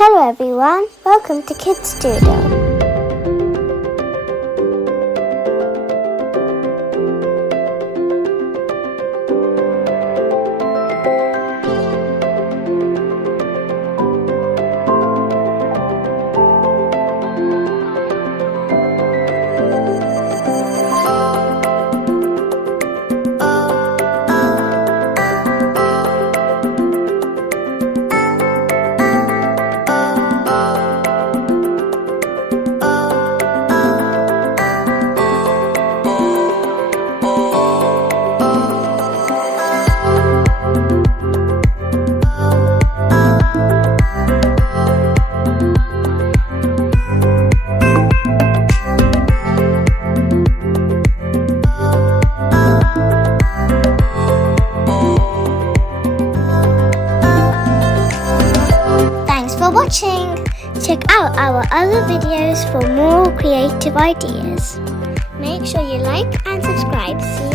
Hello everyone, welcome to Kids Studio. Thanks for watching! Check out our other videos for more creative ideas. Make sure you like and subscribe. See